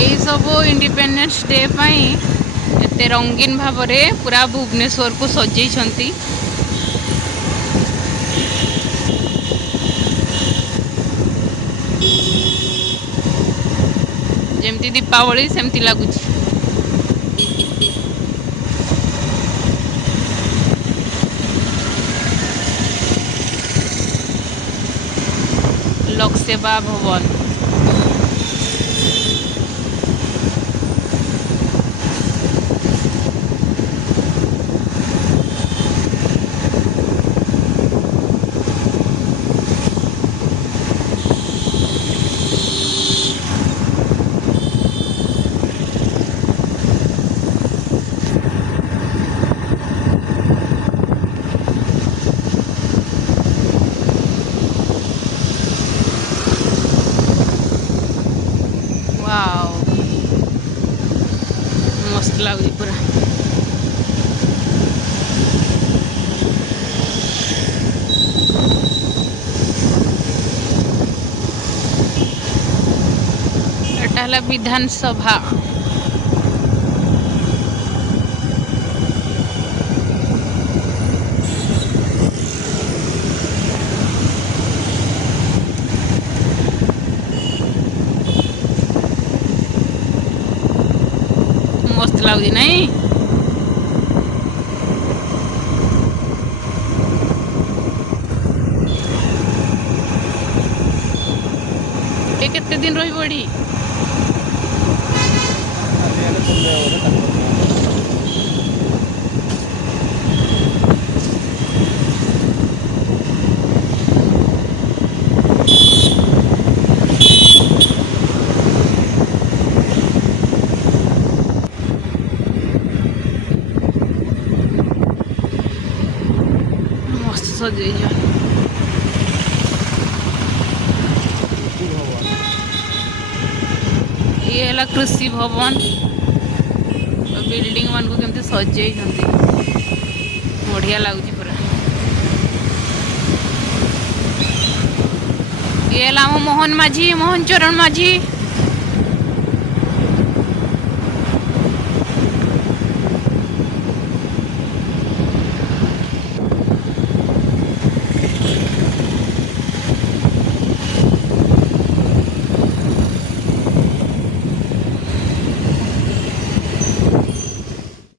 यही सब independence day पाई एते रंगीन भाव में पूरा भुवनेश्वर को सजेइछंती। जेमती दीपावली सेमती लगुच। लोक सेवा भवन मस्त लगुच पूरा। एटा हला विधानसभा। मस्त लगुच नहीं? ये केते दिन रही बड़ी? मस्त सजे ये है कृषि भवन। बिल्डिंग मान को केमती सजे बढ़िया लगुच पूरा। ये है मोहन माझी, मोहन चरण माझी।